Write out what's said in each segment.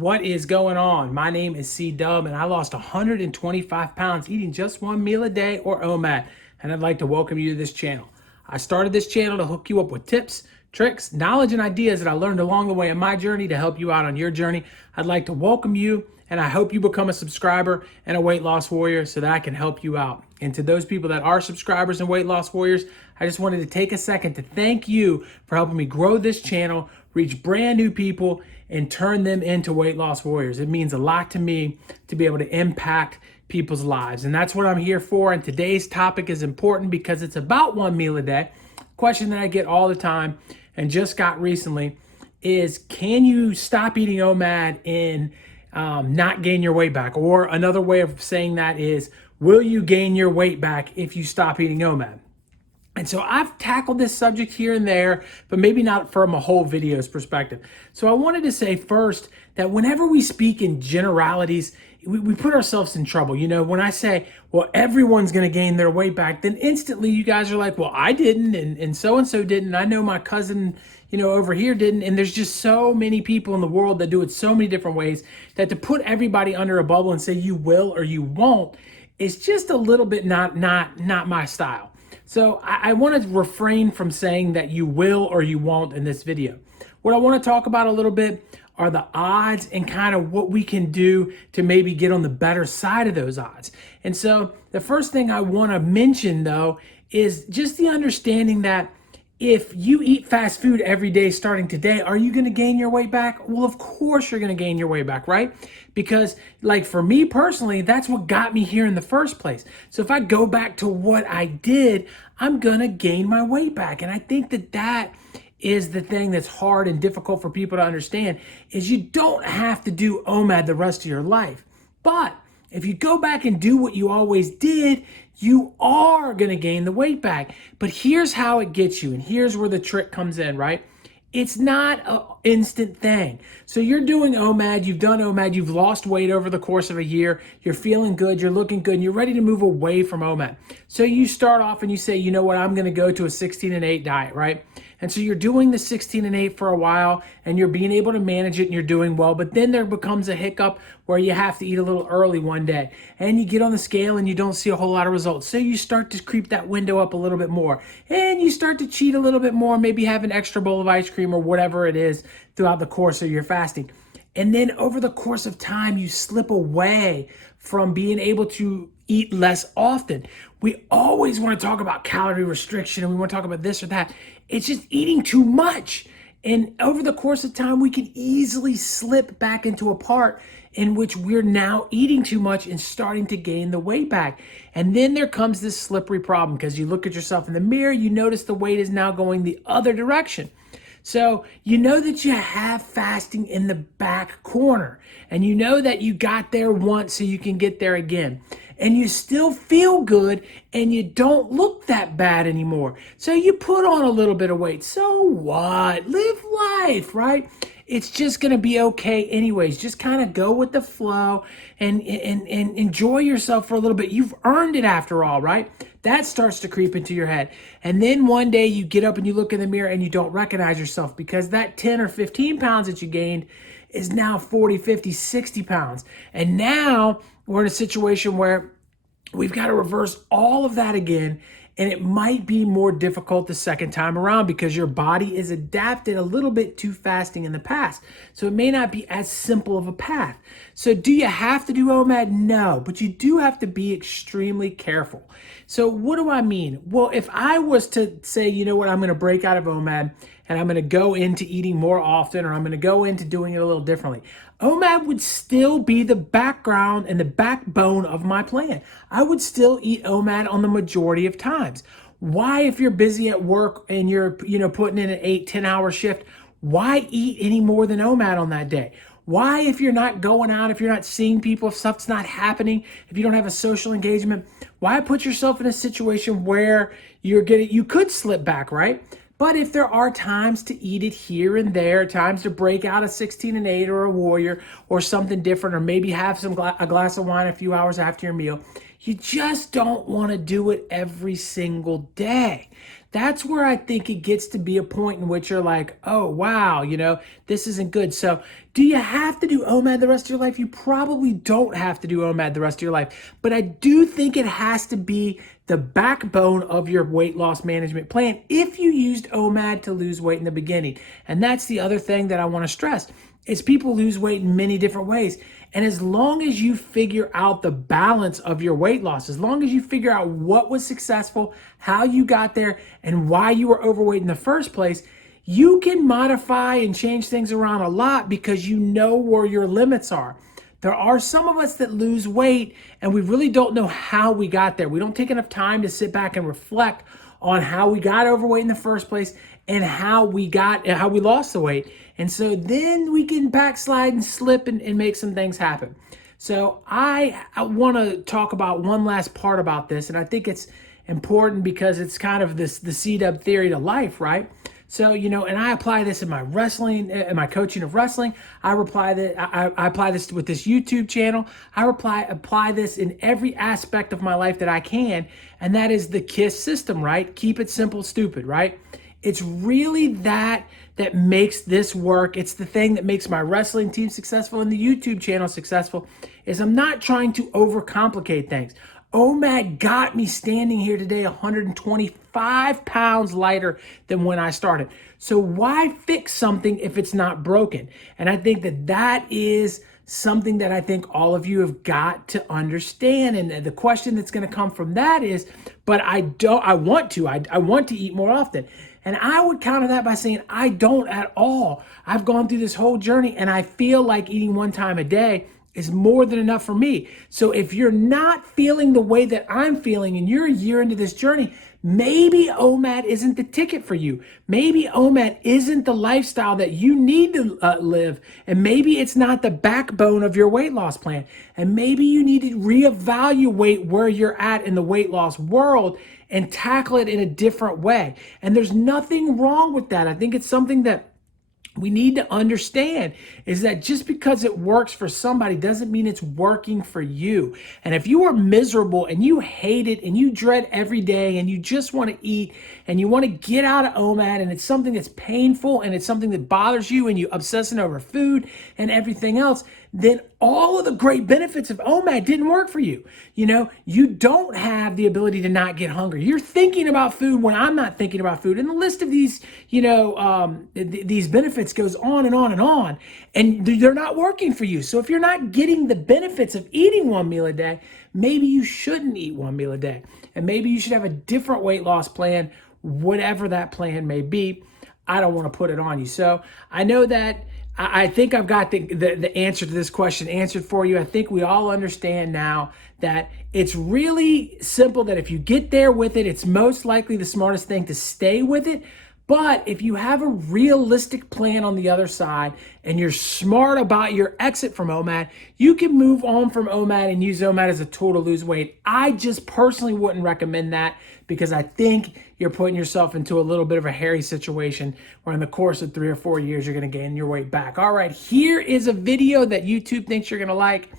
What is going on? My name is C Dub and I lost 125 pounds eating just one meal a day, or OMAD, and I'd like to welcome you to this channel. I started this channel to hook you up with tips, tricks, knowledge, and ideas that I learned along the way in my journey to help you out on your journey. I'd like to welcome you, and I hope you become a subscriber and a weight loss warrior so that I can help you out. And to those people that are subscribers and weight loss warriors, I just wanted to take a second to thank you for helping me grow this channel, reach brand new people, and turn them into weight loss warriors. It means a lot to me to be able to impact people's lives. And that's what I'm here for. And today's topic is important because it's about one meal a day. Question that I get all the time and just got recently is, can you stop eating OMAD and not gain your weight back? Or another way of saying that is, will you gain your weight back if you stop eating OMAD? And so I've tackled this subject here and there, but maybe not from a whole video's perspective. So I wanted to say first that whenever we speak in generalities, we put ourselves in trouble. You know, when I say, well, everyone's going to gain their weight back, then instantly you guys are like, well, I didn't, and so didn't. I know my cousin, over here didn't. And there's just so many people in the world that do it so many different ways that to put everybody under a bubble and say you will or you won't is just a little bit not my style. So I want to refrain from saying that you will or you won't in this video. What I want to talk about a little bit are the odds and kind of what we can do to maybe get on the better side of those odds. And so the first thing I want to mention, though, is just the understanding that if you eat fast food every day starting today, are you going to gain your weight back? Well, of course you're going to gain your weight back, right? Because like for me personally, that's what got me here in the first place. So if I go back to what I did, I'm going to gain my weight back. And I think that is the thing that's hard and difficult for people to understand, is you don't have to do OMAD the rest of your life. But if you go back and do what you always did, you are going to gain the weight back. But here's how it gets you, and here's where the trick comes in, right? It's not an instant thing. So you're doing OMAD, you've done OMAD, you've lost weight over the course of a year, you're feeling good, you're looking good, and you're ready to move away from OMAD. So you start off and you say, you know what, I'm going to go to a 16 and 8 diet, right? And so you're doing the 16 and 8 for a while and you're being able to manage it and you're doing well, but then there becomes a hiccup where you have to eat a little early one day and you get on the scale and you don't see a whole lot of results. So you start to creep that window up a little bit more and you start to cheat a little bit more, maybe have an extra bowl of ice cream or whatever it is throughout the course of your fasting. And then over the course of time, you slip away from being able to eat less often. We always want to talk about calorie restriction and we want to talk about this or that. It's just eating too much. And over the course of time, we can easily slip back into a part in which we're now eating too much and starting to gain the weight back. And then there comes this slippery problem because you look at yourself in the mirror, you notice the weight is now going the other direction. So you know that you have fasting in the back corner and you know that you got there once so you can get there again. And you still feel good and you don't look that bad anymore. So you put on a little bit of weight. So what? Live life, right? It's just going to be okay anyways. Just kind of go with the flow and enjoy yourself for a little bit. You've earned it after all, right? That starts to creep into your head. And then one day you get up and you look in the mirror and you don't recognize yourself because that 10 or 15 pounds that you gained is now 40, 50, 60 pounds. And now we're in a situation where we've got to reverse all of that again. And it might be more difficult the second time around because your body is adapted a little bit to fasting in the past. So it may not be as simple of a path. So do you have to do OMAD? No, but you do have to be extremely careful. So what do I mean? Well, if I was to say, you know what, I'm going to break out of OMAD and I'm going to go into eating more often, or I'm going to go into doing it a little differently, OMAD would still be the background and the backbone of my plan. I would still eat OMAD on the majority of times. Why, if you're busy at work and you're putting in an 8-10 hour shift, why eat any more than OMAD on that day? Why, if you're not going out, if you're not seeing people, if stuff's not happening, if you don't have a social engagement, why put yourself in a situation where you could slip back, right? But if there are times to eat it here and there, times to break out a 16 and 8 or a warrior or something different, or maybe have a glass of wine a few hours after your meal, you just don't want to do it every single day. That's where I think it gets to be a point in which you're like, oh, wow, this isn't good. So do you have to do OMAD the rest of your life? You probably don't have to do OMAD the rest of your life. But I do think it has to be the backbone of your weight loss management plan if you used OMAD to lose weight in the beginning. And that's the other thing that I want to stress is people lose weight in many different ways. And as long as you figure out the balance of your weight loss, as long as you figure out what was successful, how you got there, and why you were overweight in the first place, you can modify and change things around a lot because you know where your limits are. There are some of us that lose weight and we really don't know how we got there. We don't take enough time to sit back and reflect on how we got overweight in the first place and how we lost the weight. And so then we can backslide and slip and make some things happen. So I want to talk about one last part about this, and I think it's important because it's kind of the C-dub theory to life, right? So, and I apply this in my wrestling, in my coaching of wrestling. I apply this with this YouTube channel. I apply this in every aspect of my life that I can, and that is the KISS system, right? Keep it simple, stupid, right? It's really that makes this work. It's the thing that makes my wrestling team successful and the YouTube channel successful, is I'm not trying to overcomplicate things. OMAD got me standing here today 125 pounds lighter than when I started. So why fix something if it's not broken? And I think that is something that I think all of you have got to understand. And the question that's going to come from that is, but I want to eat more often. And I would counter that by saying, I don't at all. I've gone through this whole journey and I feel like eating one time a day is more than enough for me. So if you're not feeling the way that I'm feeling and you're a year into this journey, maybe OMAD isn't the ticket for you. Maybe OMAD isn't the lifestyle that you need to live. And maybe it's not the backbone of your weight loss plan. And maybe you need to reevaluate where you're at in the weight loss world and tackle it in a different way. And there's nothing wrong with that. I think it's something that we need to understand is that just because it works for somebody doesn't mean it's working for you. And if you are miserable and you hate it and you dread every day and you just want to eat and you want to get out of OMAD and it's something that's painful and it's something that bothers you and you obsessing over food and everything else, then all of the great benefits of OMAD didn't work for you. You don't have the ability to not get hungry. You're thinking about food when I'm not thinking about food. And the list of these, these benefits goes on and on and on, and they're not working for you. So if you're not getting the benefits of eating one meal a day, maybe you shouldn't eat one meal a day. And maybe you should have a different weight loss plan, whatever that plan may be. I don't want to put it on you. So I know that I think I've got the answer to this question answered for you. I think we all understand now that it's really simple, that if you get there with it, it's most likely the smartest thing to stay with it. But if you have a realistic plan on the other side and you're smart about your exit from OMAD, you can move on from OMAD and use OMAD as a tool to lose weight. I just personally wouldn't recommend that because I think you're putting yourself into a little bit of a hairy situation where in the course of 3 or 4 years, you're going to gain your weight back. All right, here is a video that YouTube thinks you're going to like.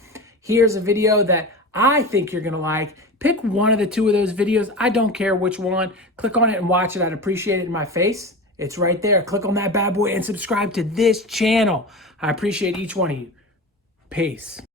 Here's a video that I think you're going to like. Pick one of the two of those videos. I don't care which one. Click on it and watch it. I'd appreciate it in my face. It's right there. Click on that bad boy and subscribe to this channel. I appreciate each one of you. Peace.